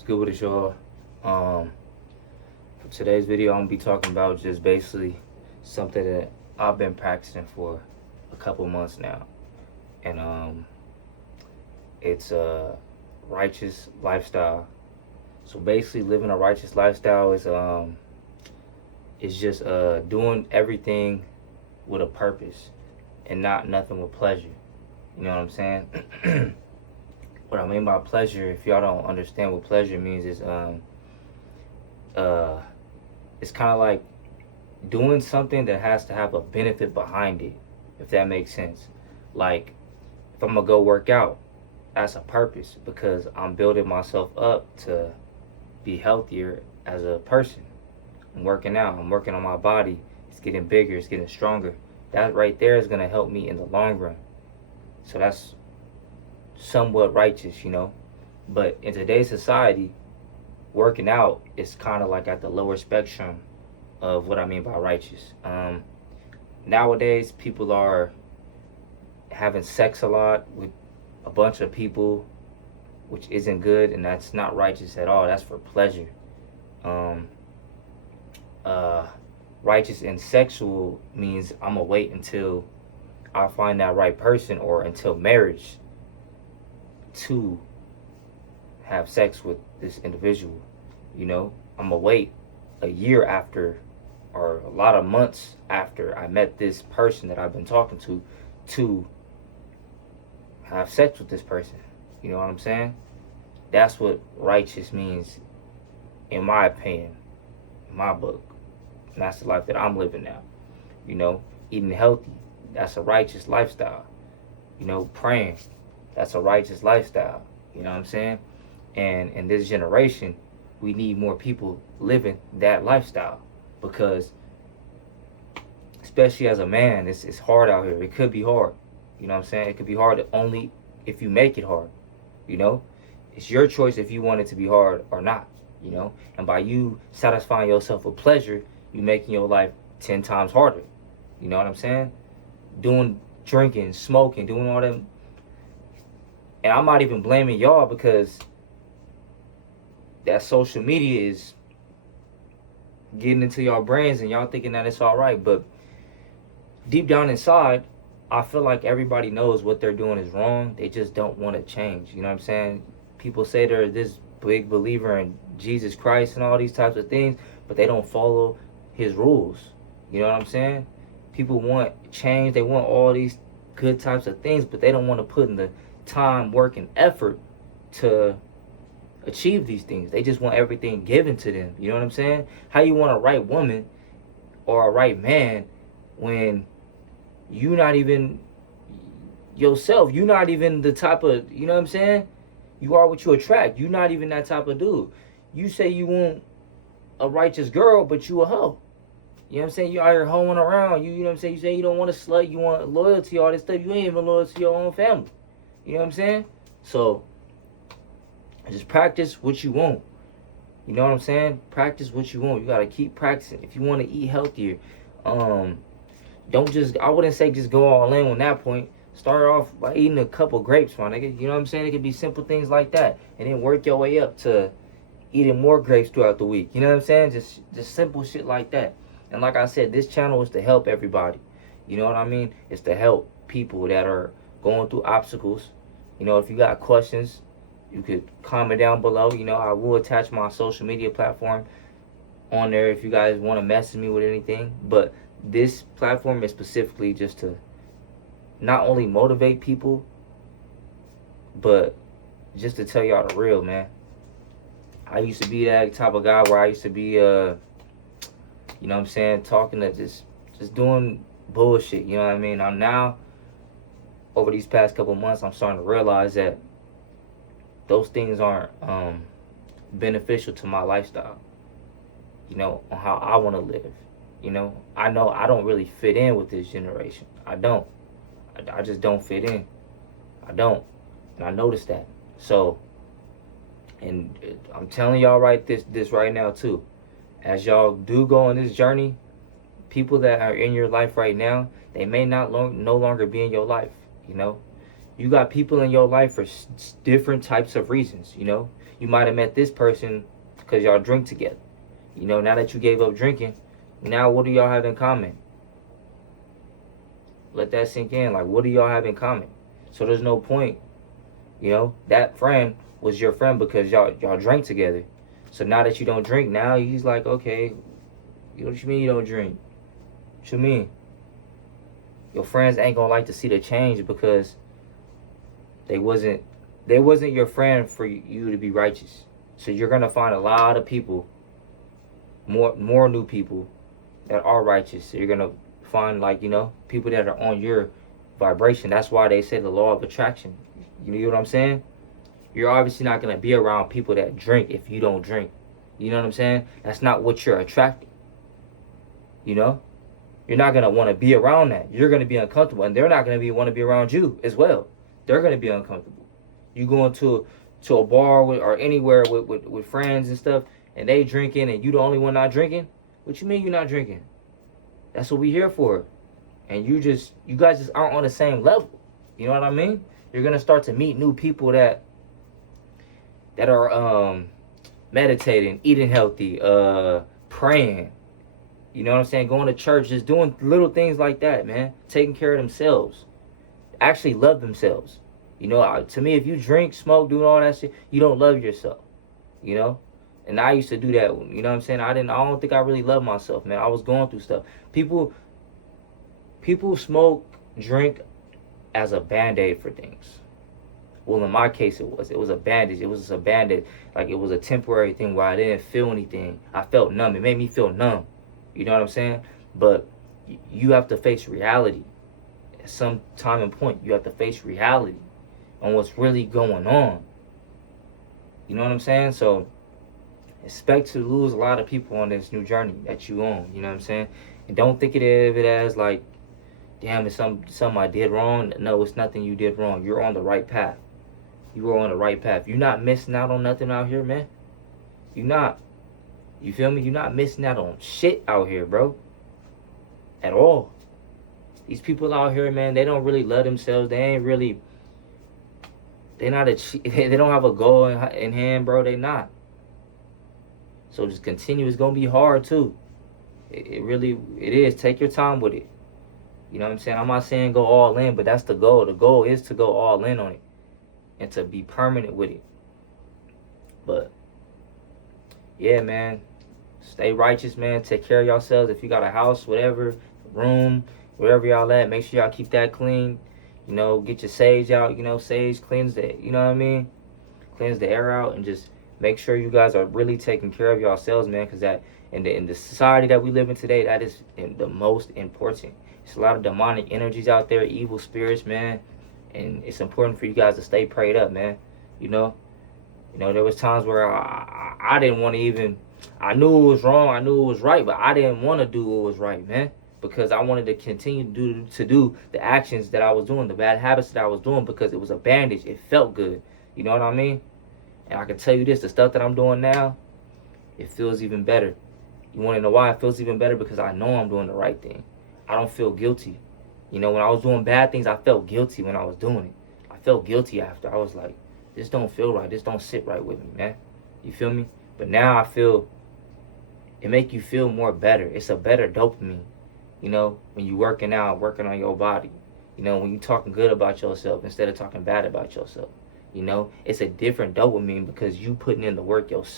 What's good with it, y'all? For today's video, I'm gonna be talking about just basically something that I've been practicing for a couple months now, and it's a righteous lifestyle. So basically, living a righteous lifestyle is just doing everything with a purpose and not nothing with pleasure. You know what I'm saying? What I mean by pleasure, if y'all don't understand what pleasure means, is uh it's kind of like doing something that has to have a benefit behind it, if that makes sense. Like if I'm gonna go work out, that's a purpose because I'm building myself up to be healthier as a person. I'm working out, I'm working on my body, it's getting bigger, it's getting stronger. That right there is gonna help me in the long run. So that's somewhat righteous. But in today's society, working out is kind of like at the lower spectrum of what I mean by righteous. Nowadays, people are having sex a lot with a bunch of people, which isn't good, and that's not righteous at all. That's for pleasure. Um, uh, Righteous and sexual means I'm gonna wait until I find that right person or until marriage to have sex with this individual. I'm gonna wait a year after or a lot of months after I met this person that I've been talking to have sex with this person. You know what I'm saying? That's what righteous means, in my opinion, in my book. And that's the life that I'm living now. Eating healthy, that's a righteous lifestyle. Praying, that's a righteous lifestyle. You know what I'm saying? And in this generation, we need more people living that lifestyle because, especially as a man, it's hard out here. It could be hard. You know what I'm saying? It could be hard only if you make it hard. You know? It's your choice if you want it to be hard or not. And by you satisfying yourself with pleasure, you making your life 10 times harder. You know what I'm saying? Drinking, smoking, doing all that. And I'm not even blaming y'all because that social media is getting into y'all brains and y'all thinking that it's all right. But deep down inside, I feel like everybody knows what they're doing is wrong. They just don't want to change. You know what I'm saying? People say they're this big believer in Jesus Christ and all these types of things, but they don't follow his rules. You know what I'm saying? People want change. They want all these good types of things, but they don't want to put in the time, work, and effort to achieve these things. They just want everything given to them. You know what I'm saying? How you want a right woman or a right man when you not even yourself? You not even the type of, you know what I'm saying? You are what you attract. You not even that type of dude. You say you want a righteous girl, but you a hoe. You know what I'm saying? You out here hoeing around. You know what I'm saying? You say you don't want a slut. You want loyalty, all this stuff. You ain't even loyal to your own family. You know what I'm saying? So, just practice what you want. You know what I'm saying? Practice what you want. You got to keep practicing. If you want to eat healthier, don't just, I wouldn't say just go all in on that point. Start off by eating a couple grapes, my nigga. You know what I'm saying? It could be simple things like that. And then work your way up to eating more grapes throughout the week. You know what I'm saying? Just simple shit like that. And like I said, this channel is to help everybody. You know what I mean? It's to help people that are going through obstacles. If you got questions, you could comment down below. I will attach my social media platform on there if you guys want to message me with anything. But this platform is specifically just to not only motivate people, but just to tell y'all the real, man. I used to be that type of guy where I used to be, you know what I'm saying, talking to just doing bullshit, you know what I mean? I'm now, over these past couple months, I'm starting to realize that those things aren't beneficial to my lifestyle, on how I want to live. I know I don't really fit in with this generation. I don't. I just don't fit in. I don't. And I noticed that. So, and I'm telling y'all this right now too. As y'all do go on this journey, people that are in your life right now, they may not no longer be in your life. You got people in your life for different types of reasons, you know. You might have met this person because y'all drink together. You know, now that you gave up drinking, now what do y'all have in common? Let that sink in. Like, what do y'all have in common? So there's no point. You know, that friend was your friend because y'all drank together. So now that you don't drink, now he's like, okay, what you mean you don't drink? What you mean? Your friends ain't gonna like to see the change because they wasn't your friend for you to be righteous. So you're gonna find a lot of people, more new people that are righteous. So you're gonna find, like, you know, people that are on your vibration. That's why they say the law of attraction. You know what I'm saying? You're obviously not gonna be around people that drink if you don't drink. You know what I'm saying? That's not what you're attracting. You know? You're not gonna want to be around that. You're gonna be uncomfortable, and they're not gonna want to be around you as well. They're gonna be uncomfortable. You going to a bar or anywhere with friends and stuff, and they drinking, and you the only one not drinking. What you mean you're not drinking? That's what we here for. And you guys just aren't on the same level. You know what I mean? You're gonna start to meet new people that are meditating, eating healthy, praying. You know what I'm saying? Going to church, just doing little things like that, man. Taking care of themselves. Actually love themselves. You know, to me, if you drink, smoke, doing all that shit, you don't love yourself. You know? And I used to do that. You know what I'm saying? I don't think I really loved myself, man. I was going through stuff. People smoke, drink as a band-aid for things. Well, in my case, it was a bandage. It was a bandage. Like, it was a temporary thing where I didn't feel anything. I felt numb. It made me feel numb. You know what I'm saying? But you have to face reality. At some time and point, you have to face reality on what's really going on. You know what I'm saying? So, expect to lose a lot of people on this new journey that you on. You know what I'm saying? And don't think of it as like, damn, it's something I did wrong. No, it's nothing you did wrong. You're on the right path. You are on the right path. You're not missing out on nothing out here, man. You're not. You feel me? You're not missing out on shit out here, bro. At all. These people out here, man, they don't really love themselves. They don't have a goal in hand, bro. They not. So just continue. It's going to be hard, too. It is. Take your time with it. You know what I'm saying? I'm not saying go all in, but that's the goal. The goal is to go all in on it and to be permanent with it. But, yeah, man. Stay righteous, man. Take care of yourselves. If you got a house, whatever, room, wherever y'all at, make sure y'all keep that clean. You know, get your sage out. You know, sage cleans the, you know what I mean? Cleans the air out, and just make sure you guys are really taking care of yourselves, man, because that in the society that we live in today, that is the most important. There's a lot of demonic energies out there, evil spirits, man, and it's important for you guys to stay prayed up, man. You know, there was times where I didn't want to even. I knew it was wrong. I knew it was right, but I didn't want to do what was right, man, because I wanted to continue to do the actions that I was doing, the bad habits that I was doing, because it was a bandage. It felt good. You know what I mean? And I can tell you this, the stuff that I'm doing now, it feels even better. You want to know why it feels even better? Because I know I'm doing the right thing. I don't feel guilty. You know, when I was doing bad things, I felt guilty when I was doing it. I felt guilty after. I was like, this don't feel right. This don't sit right with me, man. You feel me? But now I feel, it make you feel more better. It's a better dopamine, you know, when you working out, working on your body. You know, when you talking good about yourself instead of talking bad about yourself. You know, it's a different dopamine because you putting in the work yourself.